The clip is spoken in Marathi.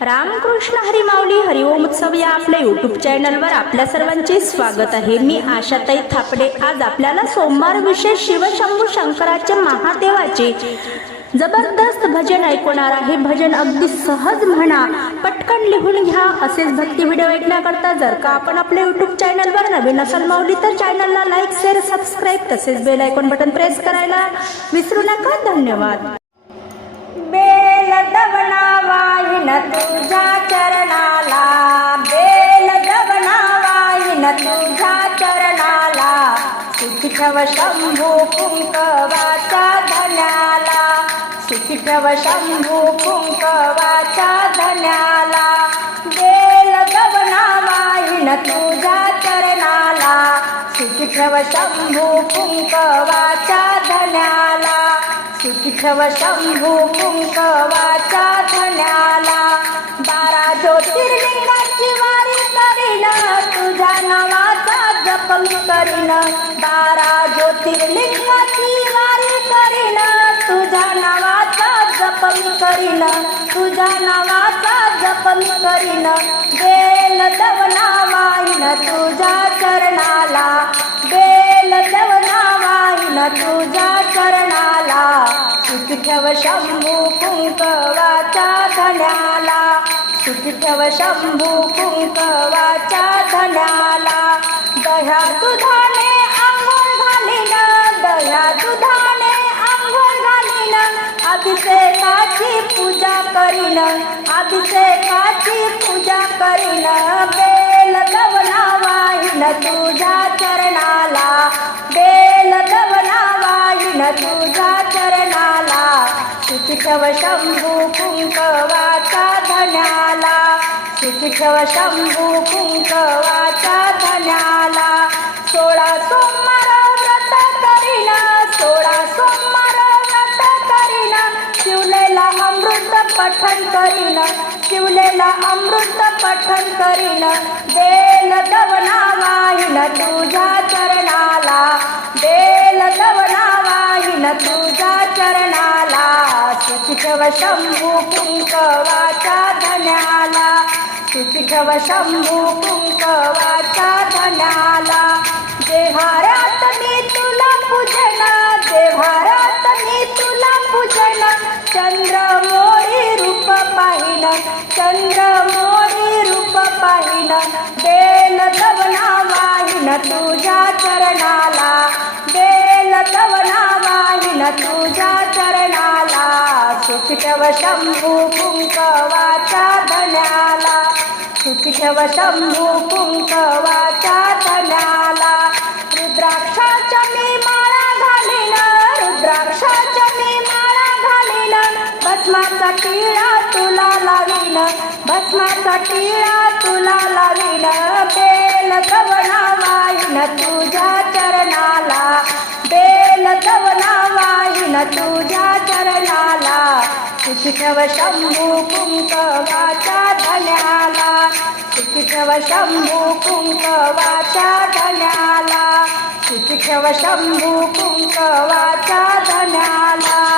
रामकृष्ण हरिमावली हरिओम उत्सव या आपल्या यूट्यूब चॅनलवर आपल्या सर्वांचे स्वागत आहे. मी आशाताई थापडे. आज आपल्याला सोमवार विशेष शिवशंभू शंकराचे महादेवाचे जबरदस्त भजन ऐकवणार आहे. भजन अगदी सहज म्हणा पटकन लिहून घ्या. असेच भक्ती व्हिडिओ ऐकण्याकरता जर का आपण आपल्या यूट्यूब चॅनलवर नवीन असाल माऊली तर चॅनलला लाईक शेअर सबस्क्राईब तसेच बेल आयकॉन बटन प्रेस करायला विसरू नका. धन्यवाद. तुझा चरणाला बेल दवना न तुझ्या चरणाला सुखिठव शंभू कुंकवाचा धन्याला सुखिठव शंभू कुंकवाचा धन्याला बेल दवना न तुझ्या चरणाला सुखिठव शंभू कुंकवा सुखी ठेव शंभू कुंकवाचा धन्याला बारा ज्योतिर्लिंगाची वारी करीन तुझ्या नावाचा जप मी करीन. बारा ज्योतिर्लिंगाची वारी करीन तुझ्या नावाचा जप मी करीन. तुझ्या नावाचा जप मी करीन. बेल दवना वाईन तुझ्या चरणाला. शंभू कुंकवाच्या धन्याला सुखी शंभू कुंकवाच्या धन्याला दह्या दुधाने आंघोळ घालीन दह्या दुधाने आंघोळ घालीन. अभिषेकाची पूजा करीन अभिषेकाची पूजा करीन. बेल दवना वाहीन तुझ्या चरणाला. बेल दवना वाहीन तुझ्या शिक्षव शंभू कुंकवाचा धन्याला. शिक्षव शंभू कुंकवाचा धन्याला. सोळा सोमवार व्रत करीना सोळा सोमवार व्रत करीना. शिवलेला अमृत पठन करीन शिवलेला अमृत पठन करीना. बेल दवना वाहीन तुझ्या चरणाला. देल दवना वाहीन तुझ्या चरणा सुखी शंभू कुंकवाचा धन्याला. सुखी शंभू कुंकवाचा धन्याला. देहारात मी तुला पूजना देहारात मी तुला पूजना. चंद्र मोरी रूप पाहिलं चंद्र मोरी रूप पाहिलं. बेल दवना वाहिन तुझ्या चरणाला. सुखितव ठेव शंभू कुंकवाचा धन्याला. सुखितव ठेव शंभू कुंकवाचा धन्याला. रुद्राक्षाच्या मी माळा घालीन रुद्राक्षाच्या मी माळा घालीन. भस्माचा टिळा तुला लावीन भस्माचा टिळा तुला लावीन. बेल दवना वाईन तुझ्या चरणाला. बेल दवना वाईन तुझ्या सुखी ठेव शंभू कुंकवाचा धन्याला. सुखी ठेव शंभू कुंकवाचा धन्याला. सुखी ठेव शंभू धन्याला.